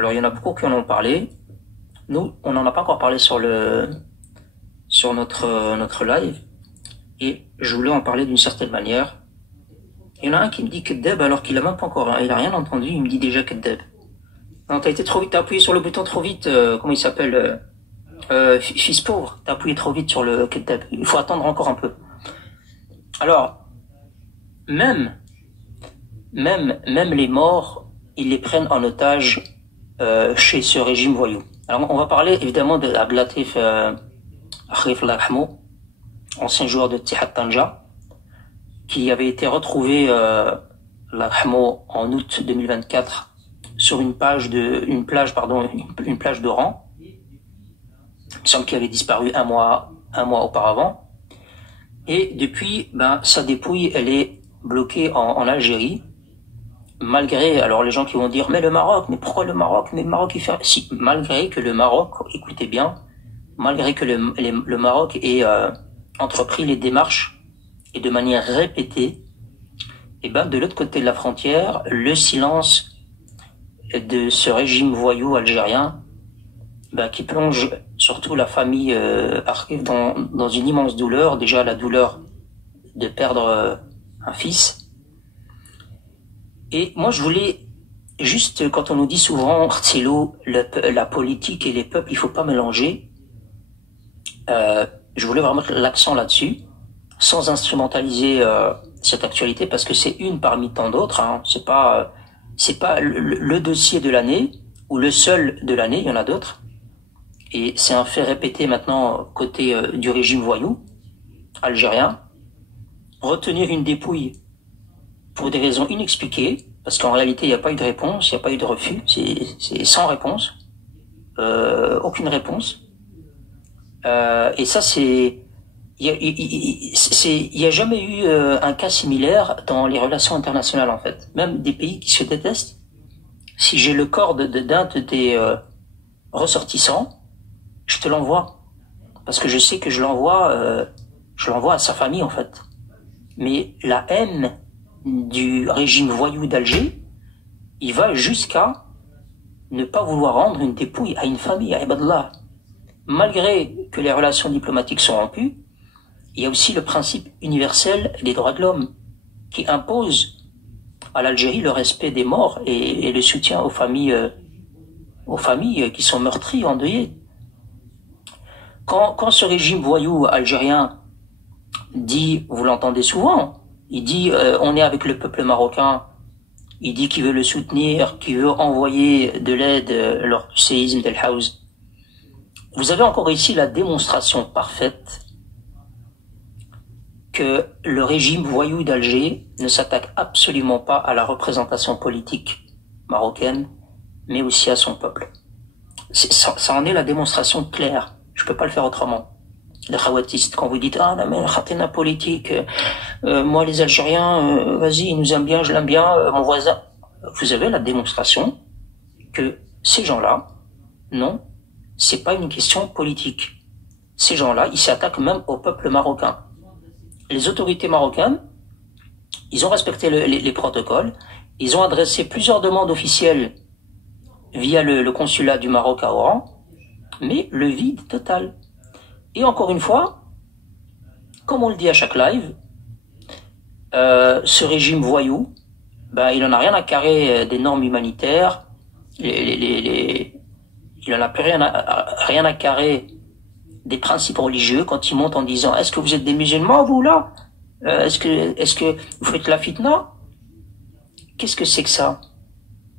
Alors, il y en a beaucoup qui en ont parlé. Nous, on n'en a pas encore parlé sur notre live. Et je voulais en parler d'une certaine manière. Il y en a un qui me dit Keddeb alors qu'il a même pas encore, il a rien entendu, il me dit déjà Keddeb. Non, t'as été trop vite, t'as appuyé sur le bouton trop vite, comment il s'appelle, fils pauvre, t'as appuyé trop vite sur le Keddeb. Il faut attendre encore un peu. Alors, même les morts, ils les prennent en otage chez ce régime voyou. Alors, on va parler évidemment de Abdelatif Arif Lahmo, ancien joueur de Tihad Tanja, qui avait été retrouvé Lahmo en août 2024 sur une plage d'Oran. Il semble qu'il avait disparu un mois auparavant. Et depuis, sa dépouille, elle est bloquée en Algérie. Malgré, alors les gens qui vont dire, mais le Maroc, mais pourquoi le Maroc? Mais le Maroc, il fait... Si, malgré que le Maroc, écoutez bien, malgré que le Maroc ait entrepris les démarches et de manière répétée, et de l'autre côté de la frontière, le silence de ce régime voyou algérien, qui plonge surtout la famille Arif dans une immense douleur, déjà la douleur de perdre un fils. Et moi je voulais juste, quand on nous dit souvent la politique et les peuples, il faut pas mélanger, je voulais vraiment mettre l'accent là-dessus, sans instrumentaliser cette actualité, parce que c'est une parmi tant d'autres, hein. C'est pas le dossier de l'année, ou le seul de l'année, il y en a d'autres. Et c'est un fait répété maintenant côté du régime voyou algérien. Retenir une dépouille pour des raisons inexpliquées, parce qu'en réalité il n'y a pas eu de réponse, il n'y a pas eu de refus, c'est sans réponse, aucune réponse. Et ça il y a jamais eu un cas similaire dans les relations internationales en fait. Même des pays qui se détestent, si j'ai le corps d'un de tes ressortissants, je te l'envoie, parce que je sais que je l'envoie à sa famille en fait. Mais la haine du régime voyou d'Alger, il va jusqu'à ne pas vouloir rendre une dépouille à une famille, à Ibadallah. Malgré que les relations diplomatiques sont rompues, il y a aussi le principe universel des droits de l'homme qui impose à l'Algérie le respect des morts et le soutien aux familles qui sont meurtries, endeuillées. Quand ce régime voyou algérien dit, vous l'entendez souvent, il dit on est avec le peuple marocain, il dit qu'il veut le soutenir, qu'il veut envoyer de l'aide lors du séisme d'El Haouz. Vous avez encore ici la démonstration parfaite que le régime voyou d'Alger ne s'attaque absolument pas à la représentation politique marocaine, mais aussi à son peuple. Ça en est la démonstration claire. Je peux pas le faire autrement. Les khawatistes, quand vous dites ah non mais khatina politique, moi les Algériens, vas-y, ils nous aiment bien, je l'aime bien, mon voisin. Vous avez la démonstration que ces gens-là, non, c'est pas une question politique. Ces gens-là, ils s'attaquent même au peuple marocain. Les autorités marocaines, ils ont respecté les protocoles, ils ont adressé plusieurs demandes officielles via le consulat du Maroc à Oran, mais le vide total. Et encore une fois, comme on le dit à chaque live, ce régime voyou, il en a rien à carrer des normes humanitaires, il en a plus rien à carrer des principes religieux quand ils montent en disant est-ce que vous êtes des musulmans vous là, est-ce que vous faites la fitna? Qu'est-ce que c'est que ça?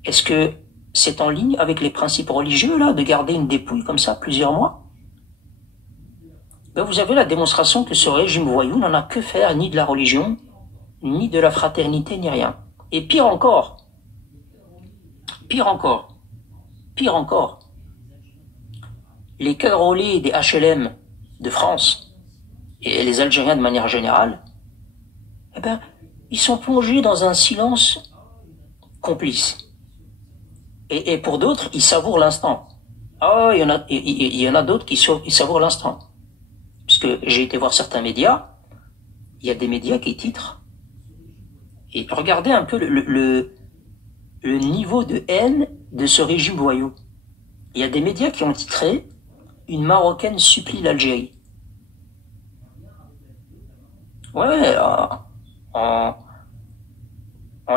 Est-ce que c'est en ligne avec les principes religieux là de garder une dépouille comme ça plusieurs mois? Vous avez la démonstration que ce régime voyou n'en a que faire ni de la religion, ni de la fraternité, ni rien. Et pire encore, les cagoulés des HLM de France et les Algériens de manière générale, ils sont plongés dans un silence complice. Et pour d'autres, ils savourent l'instant. Ah, il y en a d'autres qui savourent l'instant. Puisque j'ai été voir certains médias, il y a des médias qui titrent. Et regardez un peu le niveau de haine de ce régime voyou. Il y a des médias qui ont titré « Une Marocaine supplie l'Algérie ». Ouais, en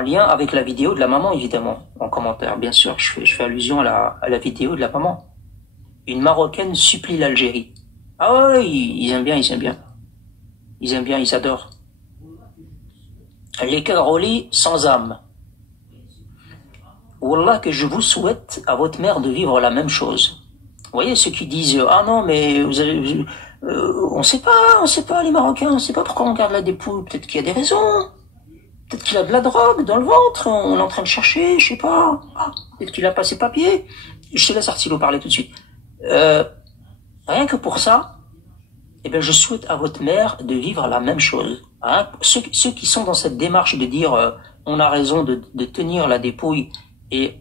lien avec la vidéo de la maman, évidemment, en commentaire, bien sûr. Je fais allusion à la vidéo de la maman. Une Marocaine supplie l'Algérie. Ah ouais, ils aiment bien, ils aiment bien. Ils aiment bien, ils adorent. Les cœurs au lit sans âme. Wallah que je vous souhaite à votre mère de vivre la même chose. Vous voyez ceux qui disent ah non mais vous avez, on sait pas les Marocains, on sait pas pourquoi on garde la dépouille. Peut-être qu'il y a des raisons. Peut-être qu'il a de la drogue dans le ventre. On est en train de chercher, je sais pas. Ah, peut-être qu'il a pas ses papiers. Je te laisse Artilo parler tout de suite. Rien que pour ça, eh bien je souhaite à votre mère de vivre la même chose. Hein, ceux qui sont dans cette démarche de dire on a raison de tenir la dépouille et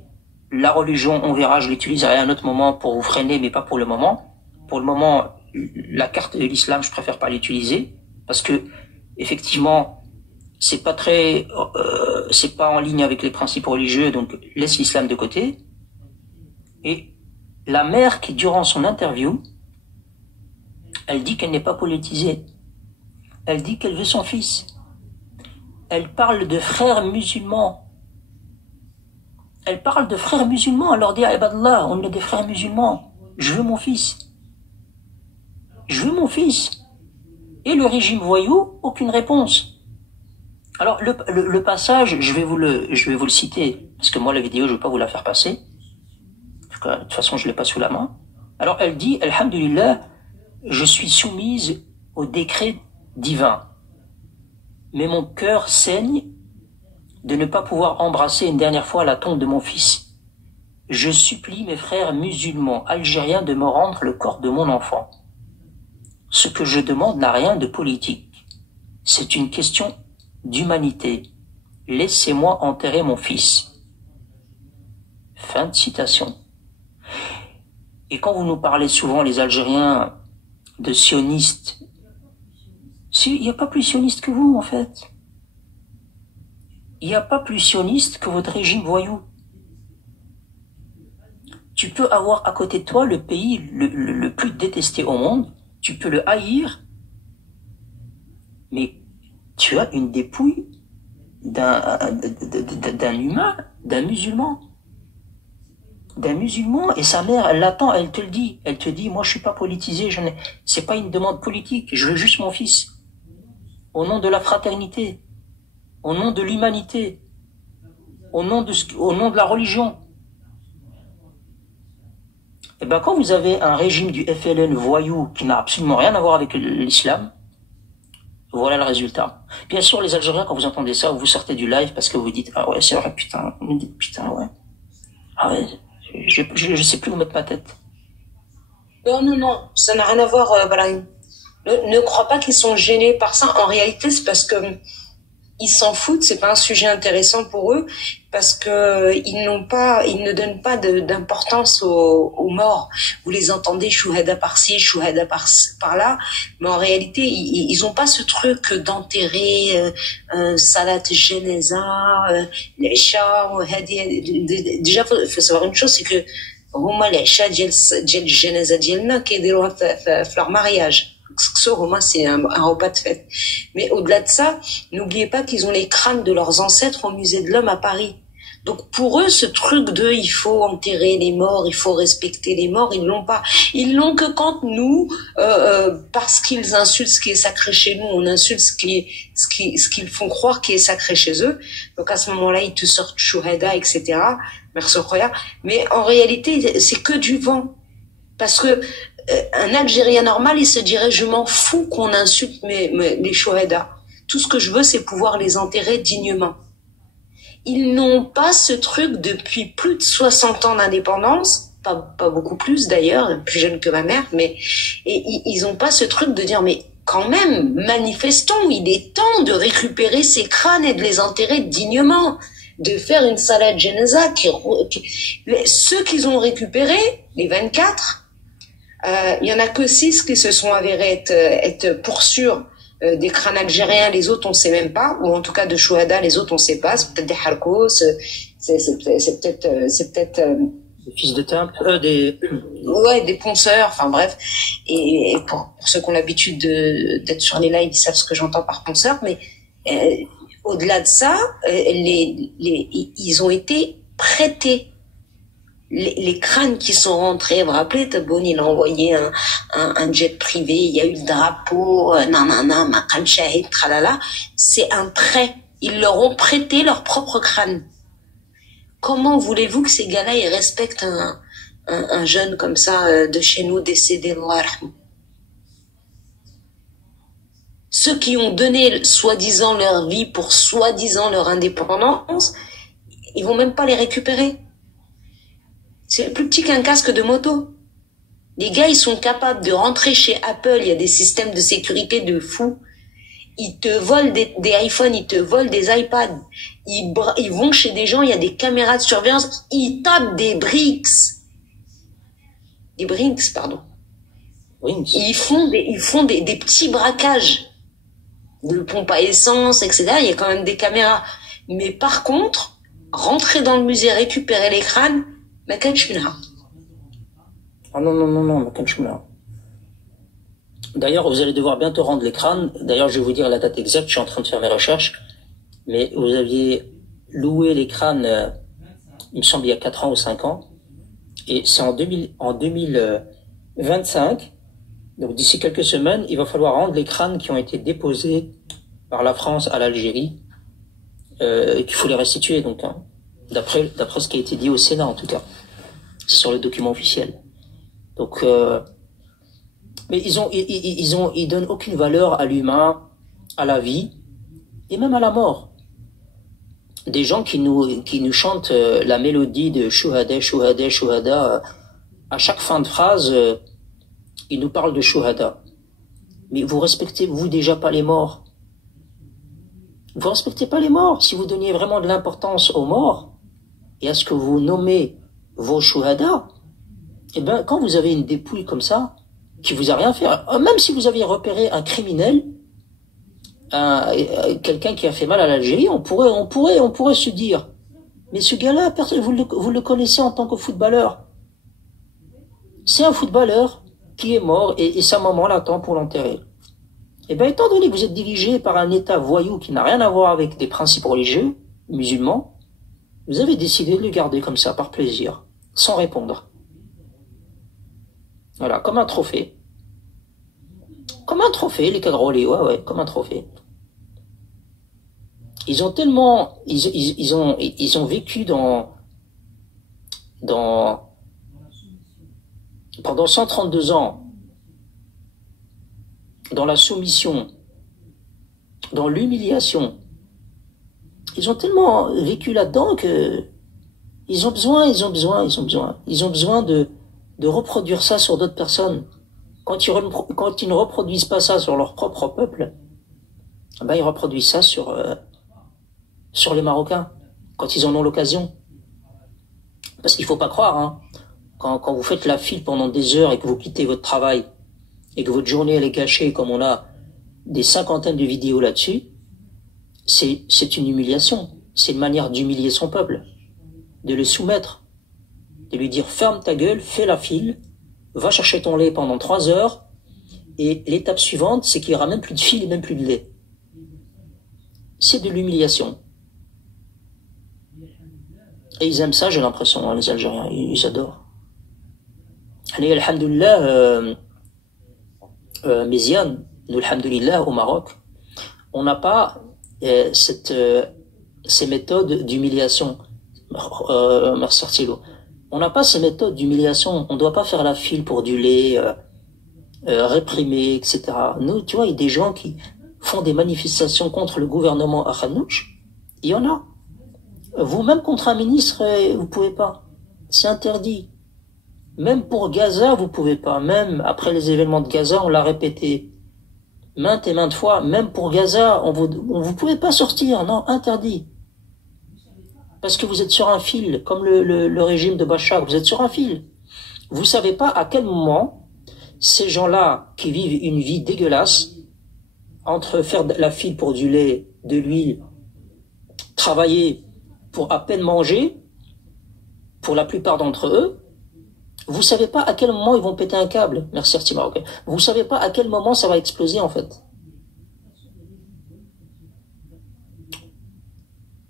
la religion, on verra, je l'utiliserai à un autre moment pour vous freiner, mais pas pour le moment. Pour le moment, la carte de l'islam, je préfère pas l'utiliser parce que effectivement, c'est pas très, c'est pas en ligne avec les principes religieux, donc laisse l'islam de côté. Et la mère qui, durant son interview, elle dit qu'elle n'est pas politisée. Elle dit qu'elle veut son fils. Elle parle de frères musulmans. Elle parle de frères musulmans. Elle leur dit, Ibadallah, on est des frères musulmans. Je veux mon fils. Je veux mon fils. Et le régime voyou, aucune réponse. Alors, le passage, je vais vous le citer. Parce que moi, la vidéo, je ne vais pas vous la faire passer. De toute façon, je ne l'ai pas sous la main. Alors, elle dit, Alhamdulillah, je suis soumise au décret divin. Mais mon cœur saigne de ne pas pouvoir embrasser une dernière fois la tombe de mon fils. Je supplie mes frères musulmans algériens de me rendre le corps de mon enfant. Ce que je demande n'a rien de politique. C'est une question d'humanité. Laissez-moi enterrer mon fils. Fin de citation. Et quand vous nous parlez souvent, les Algériens, de sionistes, il n'y a pas plus sioniste que vous, en fait. Il n'y a pas plus sioniste que votre régime voyou. Tu peux avoir à côté de toi le pays le plus détesté au monde, tu peux le haïr, mais tu as une dépouille d'un humain, d'un musulman. D'un musulman, et sa mère, elle l'attend, elle te le dit. Elle te dit, moi je suis pas politisé, c'est pas une demande politique, je veux juste mon fils. Au nom de la fraternité, au nom de l'humanité, au nom de la religion. Et bien quand vous avez un régime du FLN voyou qui n'a absolument rien à voir avec l'islam, voilà le résultat. Bien sûr, les Algériens, quand vous entendez ça, vous sortez du live parce que vous dites, ah ouais, c'est vrai, putain, vous me dites, putain, ouais. Ah ouais, je sais plus où mettre ma tête. Non, ça n'a rien à voir, Brahim. Ne crois pas qu'ils sont gênés par ça. En réalité, c'est parce que ils s'en foutent, c'est pas un sujet intéressant pour eux, parce que ils ne donnent pas d'importance aux morts. Vous les entendez, chouhada par-ci, chouhada par-là, mais en réalité, ils ont pas ce truc d'enterrer salat jeneza, l'isha, déjà faut savoir une chose, c'est que هما العشاء ديال الجنازه ديالنا كيديروها في leur mariage. C'est un repas de fête. Mais au-delà de ça, n'oubliez pas qu'ils ont les crânes de leurs ancêtres au musée de l'Homme à Paris. Donc pour eux, ce truc de il faut enterrer les morts, il faut respecter les morts, ils l'ont pas. Ils l'ont que quand nous, parce qu'ils insultent ce qui est sacré chez nous, on insulte ce qu'ils font croire qui est sacré chez eux. Donc à ce moment-là, ils te sortent chouhada, etc. Merci Roya. Mais en réalité, c'est que du vent. Parce que un Algérien normal, il se dirait je m'en fous qu'on insulte les chouhada. Tout ce que je veux, c'est pouvoir les enterrer dignement. Ils n'ont pas ce truc depuis plus de 60 ans d'indépendance, pas beaucoup plus d'ailleurs, plus jeune que ma mère, mais ils n'ont pas ce truc de dire mais quand même, manifestons, il est temps de récupérer ces crânes et de les enterrer dignement, de faire une salat jeneza ceux qu'ils ont récupérés, les 24, il y en a que 6 qui se sont avérés être pour sûr des crânes algériens, les autres on sait même pas, ou en tout cas de chouhada, les autres on sait pas, c'est peut-être des harkos, C'est peut-être des fils de timbre, ouais, des ponceurs, enfin bref. Et pour ceux qui ont l'habitude d'être sur les lives, ils savent ce que j'entends par ponceur, mais au-delà de ça, ils ont été prêtés. Les crânes qui sont rentrés, vous vous rappelez, Tebboune, il a envoyé un jet privé, il y a eu le drapeau, nanana, Maqam Shahid, tralala. C'est un prêt. Ils leur ont prêté leur propre crâne. Comment voulez-vous que ces gars-là, ils respectent un jeune comme ça de chez nous, décédé, Allah yarhamou. Ceux qui ont donné soi-disant leur vie pour soi-disant leur indépendance, ils vont même pas les récupérer. C'est plus petit qu'un casque de moto. Les gars, ils sont capables de rentrer chez Apple, il y a des systèmes de sécurité de fou. Ils te volent des iPhones, ils te volent des iPads. Ils vont chez des gens, il y a des caméras de surveillance, ils tapent des briques. Des brinks, pardon. oui, Ils font des petits braquages de pompe à essence, etc. Il y a quand même des caméras. Mais par contre, rentrer dans le musée, récupérer les crânes, ما كانش منها. Ah non, ما كانش منها. D'ailleurs, vous allez devoir bientôt rendre les crânes. D'ailleurs, je vais vous dire la date exacte, je suis en train de faire mes recherches. Mais vous aviez loué les crânes, il me semble, il y a 4 ans ou 5 ans. Et c'est en 2025. Donc d'ici quelques semaines, il va falloir rendre les crânes qui ont été déposés par la France à l'Algérie. Et qu'il faut les restituer, donc, hein. D'après ce qui a été dit au Sénat, en tout cas. C'est sur le document officiel. Donc, mais ils donnent aucune valeur à l'humain, à la vie, et même à la mort. Des gens qui nous chantent la mélodie de Shuhada, Shuhada, Shuhada, à chaque fin de phrase, ils nous parlent de Shuhada. Mais vous respectez, vous, déjà pas les morts. Vous respectez pas les morts. Si vous donniez vraiment de l'importance aux morts, et à ce que vous nommez vos Shuhada, eh ben, quand vous avez une dépouille comme ça, qui vous a rien fait, même si vous aviez repéré un criminel, quelqu'un qui a fait mal à l'Algérie, on pourrait se dire, mais ce gars-là, vous le connaissez en tant que footballeur. C'est un footballeur qui est mort et sa maman l'attend pour l'enterrer. Eh bien, étant donné que vous êtes dirigé par un État voyou qui n'a rien à voir avec des principes religieux, musulmans, vous avez décidé de le garder comme ça, par plaisir, sans répondre. Voilà, comme un trophée. Comme un trophée, les Cagrolés, ouais, comme un trophée. Ils ont tellement, ils ont vécu pendant 132 ans, dans la soumission, dans l'humiliation. Ils ont tellement vécu là-dedans que ils ont besoin de reproduire ça sur d'autres personnes. Quand ils ne reproduisent pas ça sur leur propre peuple, ben ils reproduisent ça sur les Marocains, quand ils en ont l'occasion. Parce qu'il faut pas croire, hein, quand vous faites la file pendant des heures et que vous quittez votre travail, et que votre journée elle est gâchée, comme on a des cinquantaines de vidéos là-dessus, c'est une humiliation. C'est une manière d'humilier son peuple, de le soumettre, de lui dire ferme ta gueule, fais la file, va chercher ton lait pendant 3 heures, et l'étape suivante, c'est qu'il n'y aura même plus de file et même plus de lait. C'est de l'humiliation. Et ils aiment ça, j'ai l'impression, hein, les Algériens, ils adorent. Allez, alhamdoulilah, Méziane, nous, alhamdoulilah, au Maroc, on n'a pas ces méthodes d'humiliation. Merci Artilo. On n'a pas ces méthodes d'humiliation. On ne doit pas faire la file pour du lait, réprimer, etc. Nous, tu vois, il y a des gens qui font des manifestations contre le gouvernement à Khanouch. Il y en a. Vous-même contre un ministre, vous pouvez pas. C'est interdit. Même pour Gaza, vous pouvez pas. Même après les événements de Gaza, on l'a répété maintes et maintes fois. Même pour Gaza, vous pouvez pas sortir. Non, interdit. Parce que vous êtes sur un fil, comme le régime de Bachar. Vous êtes sur un fil. Vous savez pas à quel moment ces gens-là qui vivent une vie dégueulasse, entre faire la file pour du lait, de l'huile, travailler pour à peine manger, pour la plupart d'entre eux. Vous savez pas à quel moment ils vont péter un câble, merci Arti Marocain. Vous savez pas à quel moment ça va exploser en fait.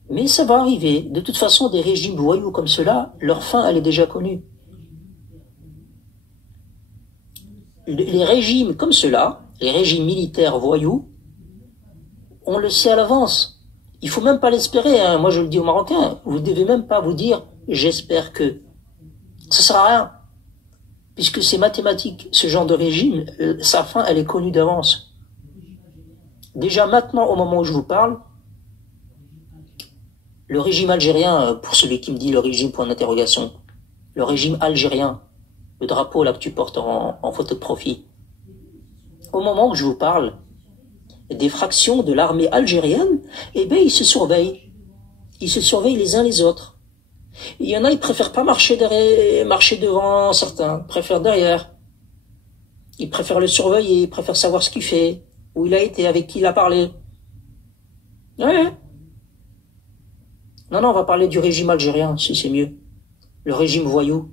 Mais ça va arriver. De toute façon, des régimes voyous comme cela, leur fin, elle est déjà connue. Les régimes comme cela, les régimes militaires voyous, on le sait à l'avance. Il faut même pas l'espérer, hein. Moi je le dis aux Marocains, vous devez même pas vous dire « j'espère que ». Ça sert à rien. Puisque c'est mathématique, ce genre de régime, sa fin, elle est connue d'avance. Déjà maintenant, au moment où je vous parle, le régime algérien, pour celui qui me dit le régime point d'interrogation, le régime algérien, le drapeau là que tu portes en photo de profil, au moment où je vous parle, des fractions de l'armée algérienne, eh bien ils se surveillent. Ils se surveillent les uns les autres. Il y en a, ils préfèrent pas marcher derrière, marcher devant certains, préfèrent derrière. Ils préfèrent le surveiller, ils préfèrent savoir ce qu'il fait, où il a été, avec qui il a parlé. Ouais. Non, on va parler du régime algérien, si c'est mieux. Le régime voyou.